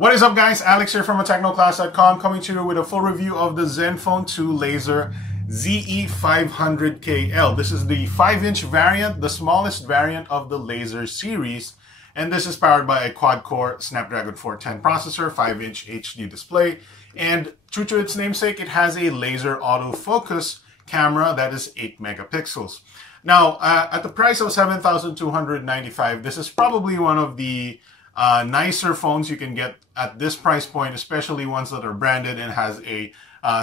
What is up, guys? Alex here from technoclass.com, coming to you with a full review of the Zenfone 2 Lazer ZE500KL. This is the 5-inch variant, the smallest variant of the Lazer series, and this is powered by a quad-core Snapdragon 410 processor, 5-inch HD display, and true to its namesake, it has a laser autofocus camera that is 8 megapixels. Now, at the price of $7,295, this is probably one of the nicer phones you can get at this price point, especially ones that are branded and has a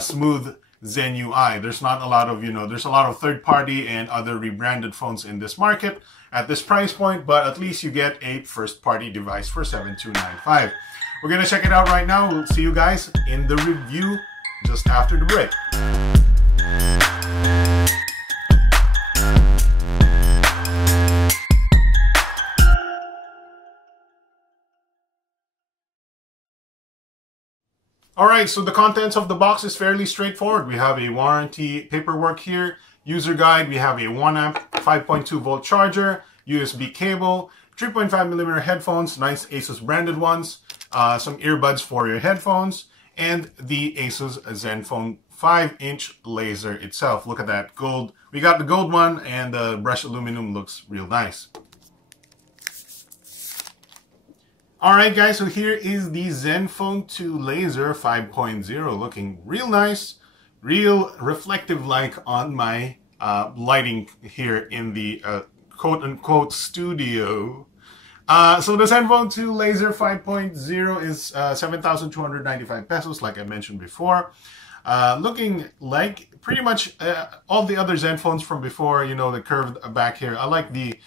smooth Zen UI. There's not a lot of, there's a lot of third-party and other rebranded phones in this market at this price point, but at least you get a first-party device for $7,295. We're going to check it out right now. We'll see you guys in the review just after the break. Alright, so the contents of the box is fairly straightforward. We have a warranty paperwork here, user guide, we have a 1 amp 5.2 volt charger, USB cable, 3.5mm headphones, nice Asus branded ones, some earbuds for your headphones, and the Asus Zenfone 5-inch Lazer itself. Look at that gold. We got the gold one, and the brushed aluminum looks real nice. Alright guys, so here is the Zenfone 2 Lazer 5.0, looking real nice, real reflective like on my lighting here in the quote-unquote studio. So the Zenfone 2 Lazer 5.0 is 7,295 pesos, like I mentioned before. Looking like pretty much all the other Zenfones from before, the curved back here. I like the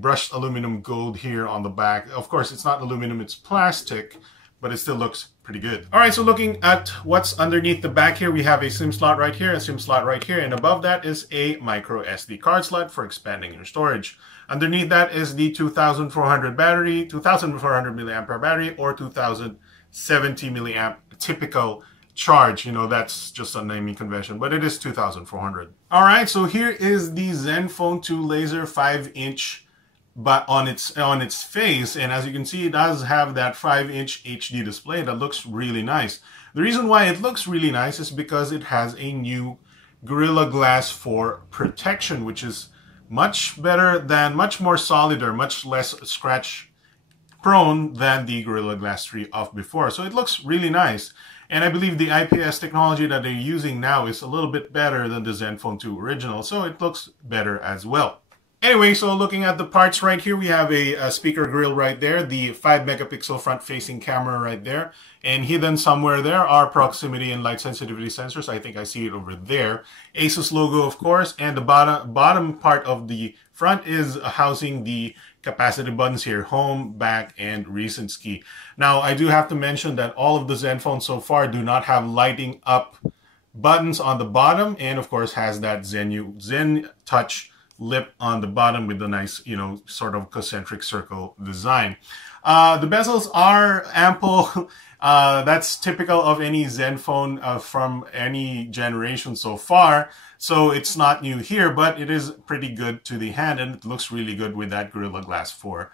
brushed aluminum gold here on the back. Of course, it's not aluminum, it's plastic, but it still looks pretty good. All right, so looking at what's underneath the back here, we have a SIM slot right here, a SIM slot right here, and above that is a micro SD card slot for expanding your storage. Underneath that is the 2,400 battery, 2,400 milliampere battery, or 2,070 milliamp typical charge. That's just a naming convention, but it is 2,400. All right, so here is the Zenfone 2 Lazer 5-inch, but on its face, and as you can see, it does have that 5-inch HD display that looks really nice. The reason why it looks really nice is because it has a new Gorilla Glass 4 protection, which is much better than, much more solid, or much less scratch prone than the Gorilla Glass 3 of before. So it looks really nice. And I believe the IPS technology that they're using now is a little bit better than the Zenfone 2 original, so it looks better as well. Anyway, so looking at the parts right here, we have a speaker grill right there, the 5 megapixel front-facing camera right there, and hidden somewhere there are proximity and light sensitivity sensors. I think I see it over there. Asus logo, of course, and the bottom part of the front is housing the capacitive buttons here, home, back, and recent key. Now, I do have to mention that all of the Zenfones so far do not have lighting up buttons on the bottom, and of course has that Zen Touch lip on the bottom with the nice, sort of concentric circle design. The bezels are ample. That's typical of any Zenfone from any generation so far. So it's not new here, but it is pretty good to the hand, and it looks really good with that Gorilla Glass 4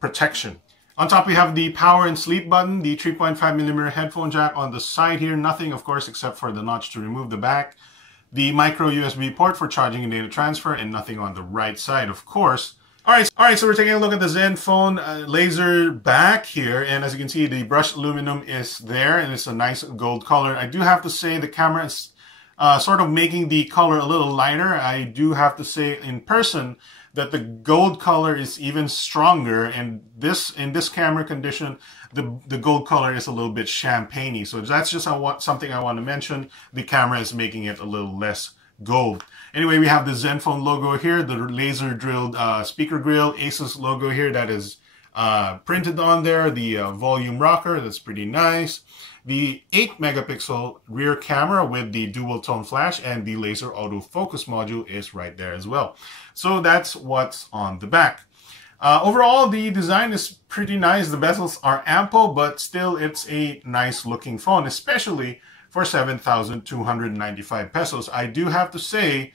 protection. On top, we have the power and sleep button, the 3.5mm headphone jack on the side here. Nothing, of course, except for the notch to remove the back. The micro USB port for charging and data transfer, and nothing on the right side, of course. All right, so we're taking a look at the Zenfone Lazer back here, and as you can see, the brushed aluminum is there, and it's a nice gold color. I do have to say the camera is sort of making the color a little lighter. I do have to say in person that the gold color is even stronger, and in this camera condition, the gold color is a little bit champagne-y. So that's just something I want to mention. The camera is making it a little less gold. Anyway, we have the Zenfone logo here, the laser drilled speaker grill, Asus logo here that is printed on there, the volume rocker, that's pretty nice. The 8 megapixel rear camera with the dual tone flash, and the laser autofocus module is right there as well. So that's what's on the back. Overall, the design is pretty nice. The bezels are ample, but still it's a nice looking phone, especially for 7,295 pesos. I do have to say,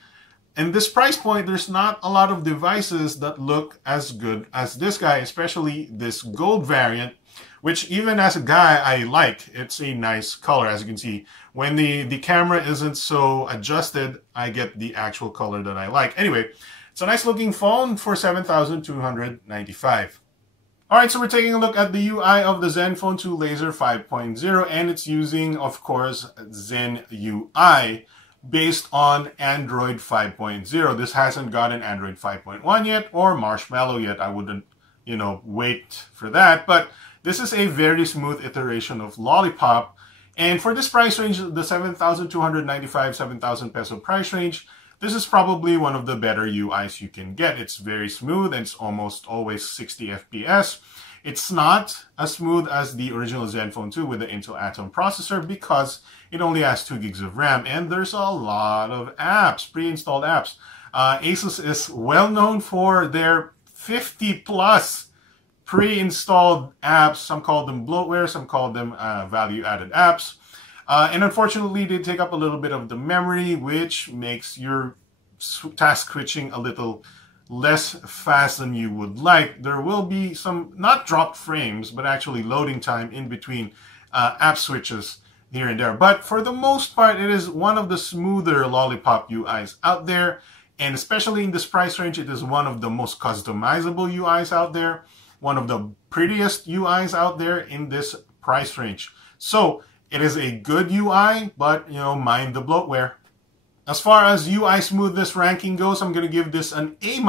in this price point, there's not a lot of devices that look as good as this guy, especially this gold variant which even as a guy, I like. It's a nice color, as you can see. When the camera isn't so adjusted, I get the actual color that I like. Anyway, it's a nice looking phone for $7,295. Alright, so we're taking a look at the UI of the Zenfone 2 Lazer 5.0, and it's using, of course, Zen UI based on Android 5.0. This hasn't gotten Android 5.1 yet or Marshmallow yet. I wouldn't, wait for that. But this is a very smooth iteration of Lollipop. And for this price range, the 7,295, 7,000 peso price range, this is probably one of the better UIs you can get. It's very smooth and it's almost always 60 FPS. It's not as smooth as the original Zenfone 2 with the Intel Atom processor because it only has 2 gigs of RAM and there's a lot of apps, pre-installed apps. Asus is well known for their 50 plus pre-installed apps. Some call them bloatware, some call them value-added apps. And unfortunately, they take up a little bit of the memory, which makes your task switching a little less fast than you would like. There will be some, not dropped frames, but actually loading time in between app switches here and there. But for the most part, it is one of the smoother Lollipop UIs out there. And especially in this price range, it is one of the most customizable UIs out there. One of the prettiest UIs out there in this price range. So it is a good UI, but, mind the bloatware. As far as UI smoothness ranking goes, I'm going to give this an A-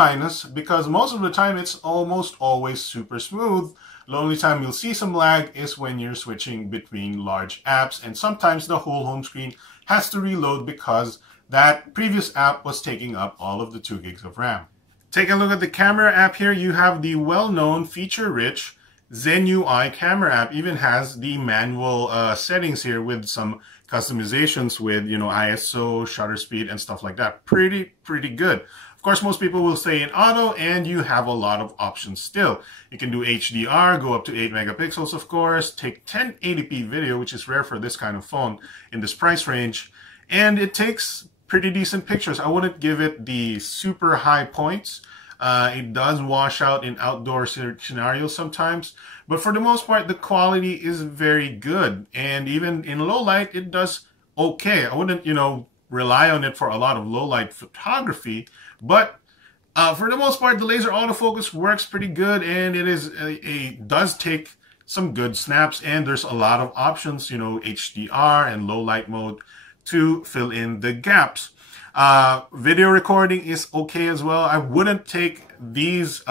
because most of the time it's almost always super smooth. The only time you'll see some lag is when you're switching between large apps, and sometimes the whole home screen has to reload because that previous app was taking up all of the 2 gigs of RAM. Take a look at the camera app here. You have the well-known feature-rich Zen UI camera app. Even has the manual settings here with some customizations with, ISO, shutter speed, and stuff like that. Pretty good. Of course, most people will stay in auto, and you have a lot of options still. You can do HDR, go up to 8 megapixels, of course, take 1080p video, which is rare for this kind of phone in this price range, and it takes pretty decent pictures. I wouldn't give it the super high points. It does wash out in outdoor scenarios sometimes, but for the most part, the quality is very good. And even in low light, it does okay. I wouldn't, rely on it for a lot of low light photography, but for the most part, the laser autofocus works pretty good, and it does take some good snaps, and there's a lot of options, HDR and low light mode to fill in the gaps. Video recording is okay as well. I wouldn't take these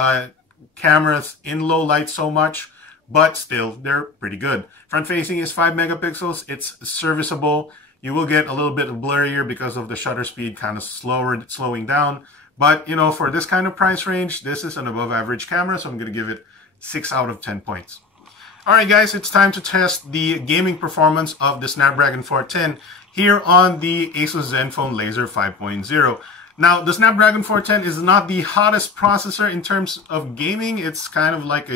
cameras in low light so much, but still, they're pretty good. Front facing is 5 megapixels. It's serviceable. You will get a little bit blurrier because of the shutter speed kind of slowing down. But, for this kind of price range, this is an above average camera, so I'm going to give it 6 out of 10 points. Alright guys, it's time to test the gaming performance of the Snapdragon 410 here on the Asus Zenfone Lazer 5.0. Now, the Snapdragon 410 is not the hottest processor in terms of gaming. It's kind of like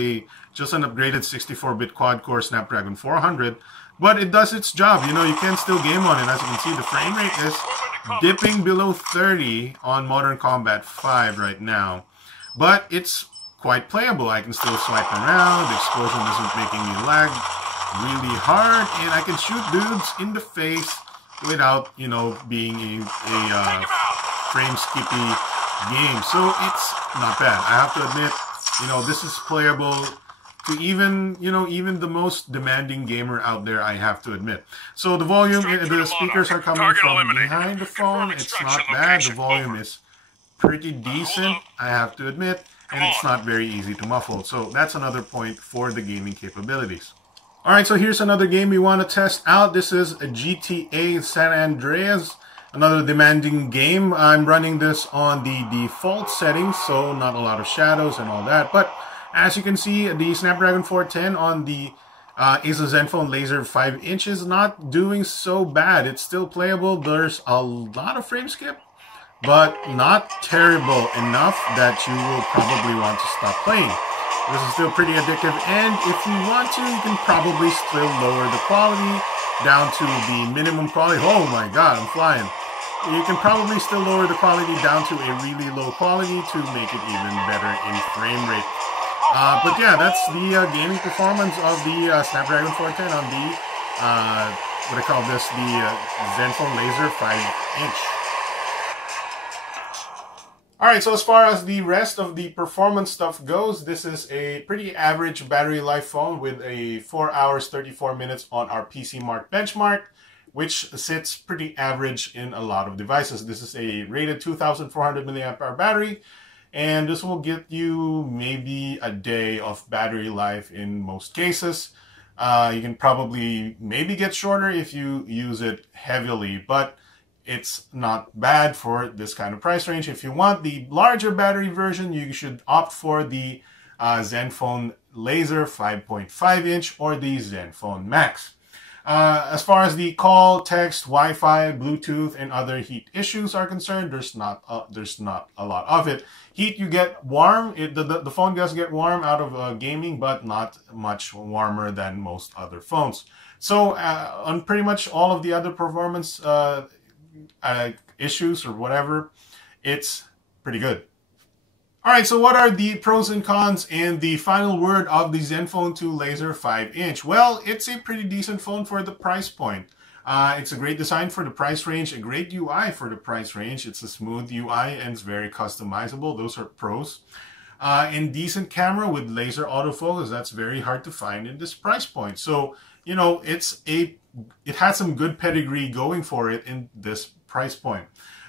just an upgraded 64-bit quad-core Snapdragon 400, but it does its job. You can still game on it. As you can see, the frame rate is dipping below 30 on Modern Combat 5 right now, but it's quite playable. I can still swipe around. The explosion isn't making me lag really hard, and I can shoot dudes in the face without, being a frame skippy game. So it's not bad. I have to admit, this is playable to even the most demanding gamer out there, I have to admit. So the volume, the speakers are coming from behind the phone. It's not bad. The volume is pretty decent, I have to admit, and it's not very easy to muffle. So that's another point for the gaming capabilities. Alright, so here's another game we want to test out. This is a GTA San Andreas, another demanding game. I'm running this on the default settings, so not a lot of shadows and all that. But as you can see, the Snapdragon 410 on the Asus Zenfone Lazer 5" is not doing so bad. It's still playable. There's a lot of frame skip, but not terrible enough that you will probably want to stop playing. This is still pretty addictive, and if you want to, you can probably still lower the quality down to the minimum quality. Oh my god, I'm flying. You can probably still lower the quality down to a really low quality to make it even better in frame rate. But yeah, that's the gaming performance of the Snapdragon 410 on the, what I call this, the Zenfone Lazer 5-inch. Alright, so as far as the rest of the performance stuff goes, this is a pretty average battery life phone with a 4 hours 34 minutes on our PC Mark benchmark, which sits pretty average in a lot of devices. This is a rated 2,400 mAh battery, and this will get you maybe a day of battery life in most cases. You can probably maybe get shorter if you use it heavily, but it's not bad for this kind of price range. If you want the larger battery version, you should opt for the Zenfone Lazer 5.5-inch or the Zenfone Max. As far as the call, text, Wi-Fi, Bluetooth, and other heat issues are concerned, there's not a lot of it. Heat, you get warm. The phone does get warm out of gaming, but not much warmer than most other phones. So on pretty much all of the other performance issues or whatever, it's pretty good. Alright, so what are the pros and cons and the final word of the Zenfone 2 Lazer 5-inch? Well, it's a pretty decent phone for the price point. It's a great design for the price range, a great UI for the price range. It's a smooth UI and it's very customizable. Those are pros. And decent camera with laser autofocus. That's very hard to find in this price point. So, you know, it has some good pedigree going for it in this price point.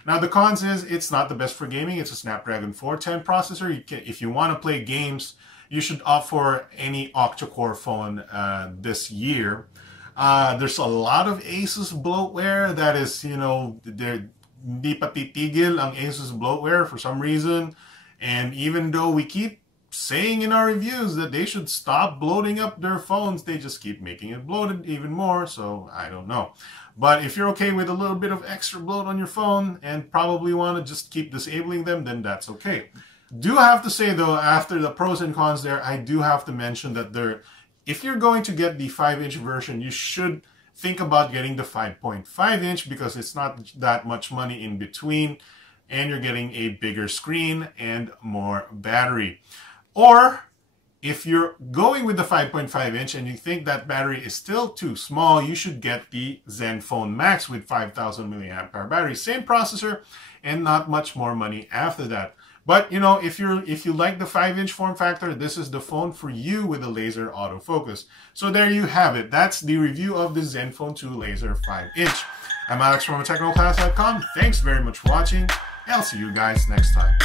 Now, the cons is it's not the best for gaming. It's a Snapdragon 410 processor. If you want to play games, you should opt for any octa-core phone this year. There's a lot of Asus bloatware that is, you know, hindi pa titigil ang Asus bloatware for some reason. And even though we keep saying in our reviews that they should stop bloating up their phones, they just keep making it bloated even more, so I don't know. But if you're okay with a little bit of extra bloat on your phone and probably want to just keep disabling them, then that's okay. Do have to say though, after the pros and cons there, I do have to mention that if you're going to get the 5-inch version, you should think about getting the 5.5-inch because it's not that much money in between and you're getting a bigger screen and more battery. Or if you're going with the 5.5-inch and you think that battery is still too small, you should get the Zenfone Max with 5,000 mAh battery. Same processor and not much more money after that. But you know, if you like the 5-inch form factor, this is the phone for you with a laser autofocus. So there you have it. That's the review of the Zenfone 2 Lazer 5-inch. I'm Alex from TechnoClass.com. Thanks very much for watching. I'll see you guys next time.